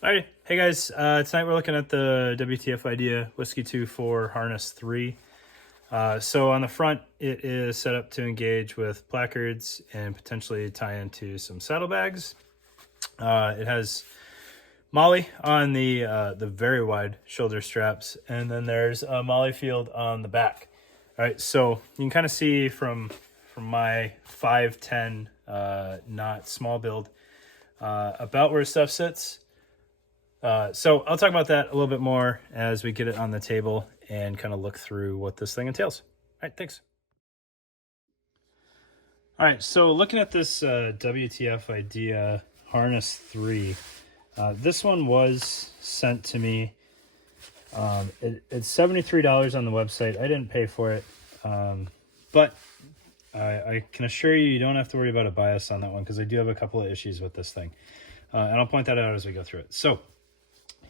Alrighty, hey guys, tonight we're looking at the WTFIdea Whiskey 2-4 Harness 3. So on the front, it is set up to engage with placards and potentially tie into some saddlebags. It has Molly on the very wide shoulder straps, and then there's a Molly field on the back. All right, so you can kind of see from my 5'10", not small build, about where stuff sits. So I'll talk about that a little bit more as we get it on the table and kind of look through what this thing entails. All right, thanks. All right, so looking at this WTFIdea Harness 3, this one was sent to me. It's $73 on the website. I didn't pay for it, but I can assure you, you don't have to worry about a bias on that one because I do have a couple of issues with this thing. And I'll point that out as we go through it. So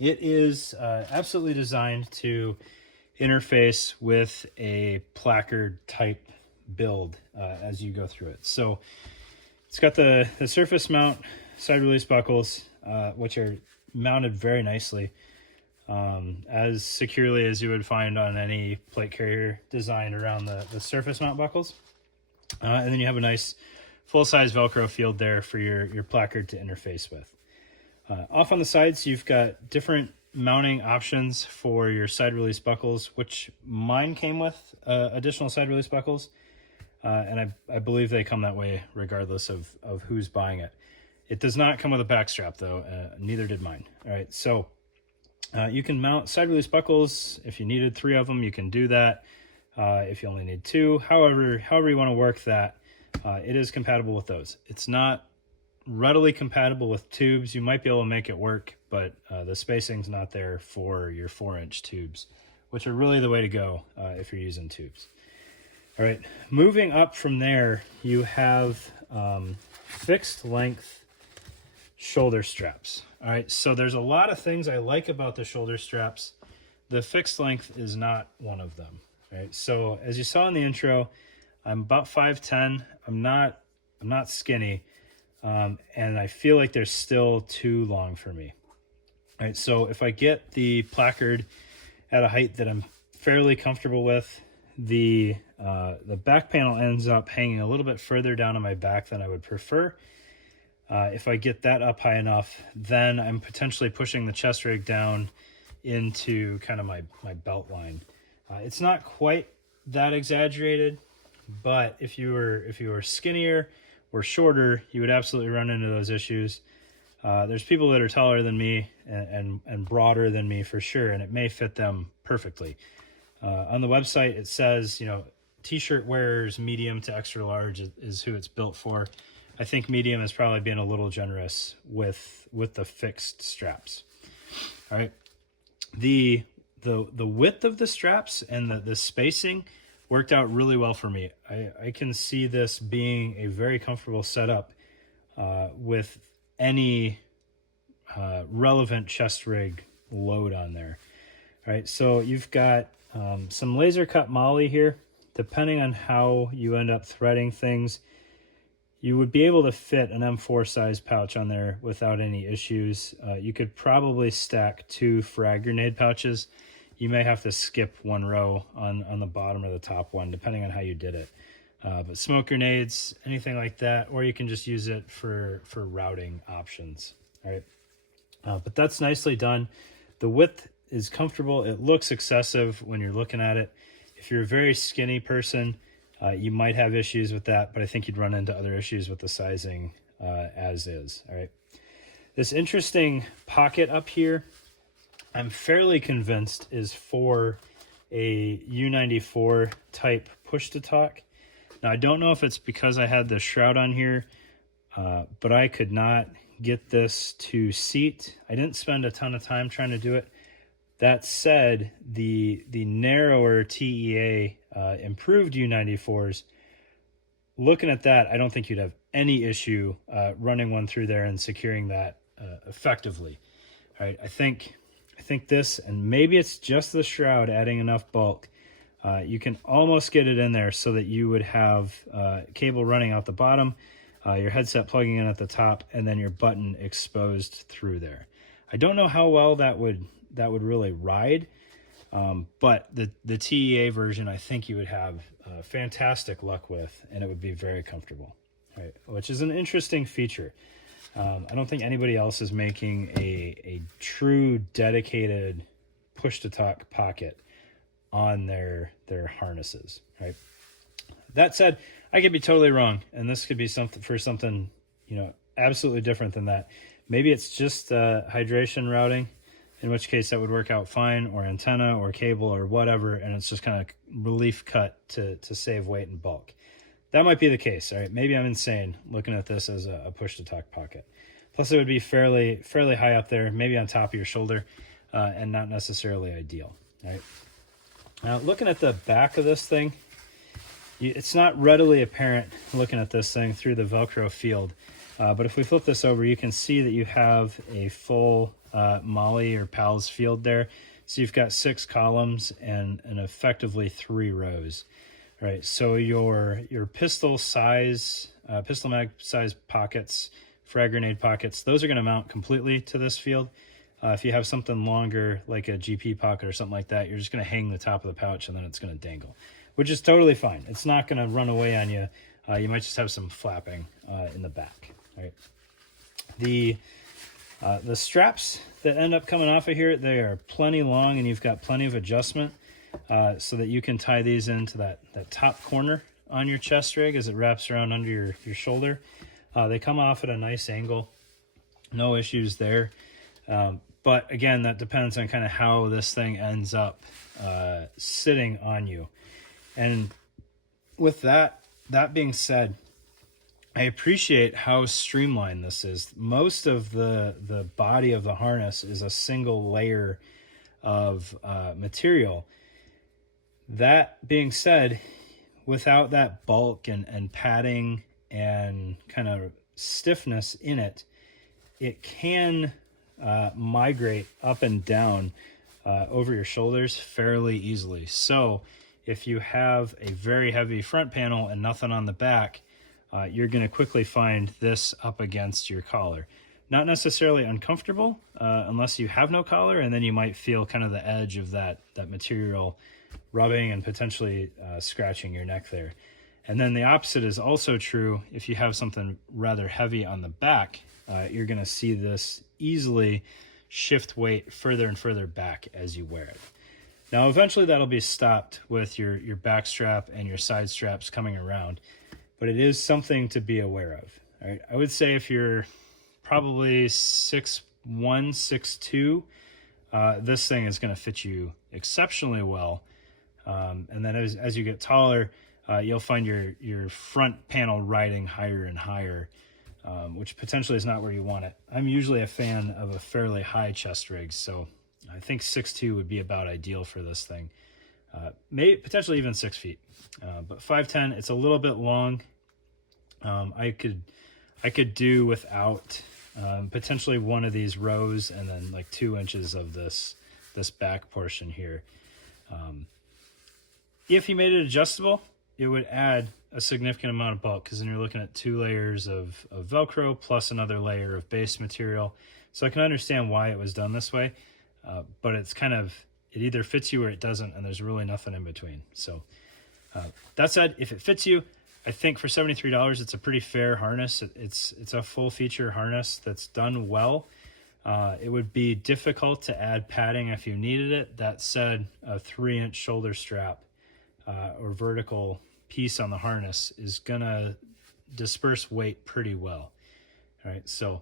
it is absolutely designed to interface with a placard type build as you go through it. So it's got the surface mount side release buckles, which are mounted very nicely, as securely as you would find on any plate carrier designed around the surface mount buckles. And then you have a nice full-size Velcro field there for your placard to interface with. Off on the sides, you've got different mounting options for your side release buckles, which mine came with additional side release buckles. And I believe they come that way regardless of who's buying it. It does not come with a back strap though, neither did mine. All right, so you can mount side release buckles. If you needed 3 of them, you can do that. If you only need 2, however you want to work that, it is compatible with those. It's not readily compatible with tubes. You might be able to make it work, but the spacing's not there for your 4-inch tubes, which are really the way to go if you're using tubes. All right, moving up from there, you have fixed length shoulder straps. All right, so there's a lot of things I like about the shoulder straps. The fixed length is not one of them. All right, so as you saw in the intro, I'm about 5'10". I'm not skinny. And I feel like they're still too long for me. All right, so if I get the placard at a height that I'm fairly comfortable with, the back panel ends up hanging a little bit further down on my back than I would prefer. If I get that up high enough, then I'm potentially pushing the chest rig down into kind of my belt line. It's not quite that exaggerated, but if you were skinnier or shorter, you would absolutely run into those issues. There's people that are taller than me and broader than me for sure, and it may fit them perfectly. On the website, it says, t-shirt wearers, medium to extra large is who it's built for. I think medium is probably being a little generous with the fixed straps. All right, the width of the straps and the spacing worked out really well for me. I can see this being a very comfortable setup with any relevant chest rig load on there. All right, so you've got some laser cut Molly here. Depending on how you end up threading things, you would be able to fit an M4 size pouch on there without any issues. You could probably stack 2 frag grenade pouches. You may have to skip 1 row on the bottom or the top one, depending on how you did it. But smoke grenades, anything like that, or you can just use it for routing options. All right, but that's nicely done. The width is comfortable. It looks excessive when you're looking at it. If you're a very skinny person, you might have issues with that, but I think you'd run into other issues with the sizing as is. All right, this interesting pocket up here, I'm fairly convinced is for a U94 type push to talk. Now, I don't know if it's because I had the shroud on here, but I could not get this to seat. I didn't spend a ton of time trying to do it. That said, the narrower TEA improved U94s, looking at that, I don't think you'd have any issue running one through there and securing that effectively. All right, I think this, and maybe it's just the shroud adding enough bulk, you can almost get it in there so that you would have cable running out the bottom, your headset plugging in at the top, and then your button exposed through there. I don't know how well that would really ride, but the TEA version, I think you would have fantastic luck with, and it would be very comfortable, right? Which is an interesting feature. I don't think anybody else is making a true dedicated push-to-talk pocket on their harnesses, right? That said, I could be totally wrong, and this could be something absolutely different than that. Maybe it's just hydration routing, in which case that would work out fine, or antenna or cable or whatever, and it's just kind of relief cut to save weight and bulk. That might be the case. All right, maybe I'm insane looking at this as a push-to-talk pocket. Plus, it would be fairly high up there, maybe on top of your shoulder, and not necessarily ideal. All right. Now, looking at the back of this thing, it's not readily apparent looking at this thing through the Velcro field. But if we flip this over, you can see that you have a full Molly or PALS field there. So you've got 6 columns and effectively 3 rows. Right, so your pistol mag size pockets, frag grenade pockets, those are going to mount completely to this field. If you have something longer, like a GP pocket or something like that, you're just going to hang the top of the pouch and then it's going to dangle, which is totally fine. It's not going to run away on you. You might just have some flapping in the back. Right. The straps that end up coming off of here, they are plenty long, and you've got plenty of adjustment so that you can tie these into that top corner on your chest rig as it wraps around under your shoulder. They come off at a nice angle. No issues there. But again, that depends on kind of how this thing ends up sitting on you. And with that being said, I appreciate how streamlined this is. Most of the body of the harness is a single layer of material. That being said, without that bulk and padding and kind of stiffness in it, it can migrate up and down over your shoulders fairly easily. So if you have a very heavy front panel and nothing on the back, you're going to quickly find this up against your collar. Not necessarily uncomfortable unless you have no collar, and then you might feel kind of the edge of that material rubbing and potentially scratching your neck there. And then the opposite is also true. If you have something rather heavy on the back, you're going to see this easily shift weight further and further back as you wear it. Now, eventually that'll be stopped with your back strap and your side straps coming around, but it is something to be aware of. All right, I would say if you're probably 6'1", 6'2", this thing is going to fit you exceptionally well. And then as you get taller, you'll find your front panel riding higher and higher, which potentially is not where you want it. I'm usually a fan of a fairly high chest rig, so I think 6'2" would be about ideal for this thing. Maybe potentially even 6 feet, but 5'10", it's a little bit long. I could do without potentially one of these rows and then like 2 inches of this back portion here. If you made it adjustable, it would add a significant amount of bulk, because then you're looking at 2 layers of Velcro plus another layer of base material. So I can understand why it was done this way, but it's kind of, it either fits you or it doesn't, and there's really nothing in between. So that said, if it fits you, I think for $73, it's a pretty fair harness. It's a full feature harness that's done well. It would be difficult to add padding if you needed it. That said, a 3-inch shoulder strap or vertical piece on the harness is gonna disperse weight pretty well. All right, so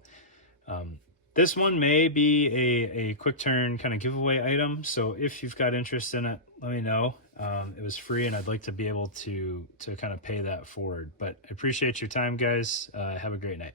this one may be a quick turn kind of giveaway item. So if you've got interest in it, let me know. It was free, and I'd like to be able to kind of pay that forward. But I appreciate your time, guys. Have a great night.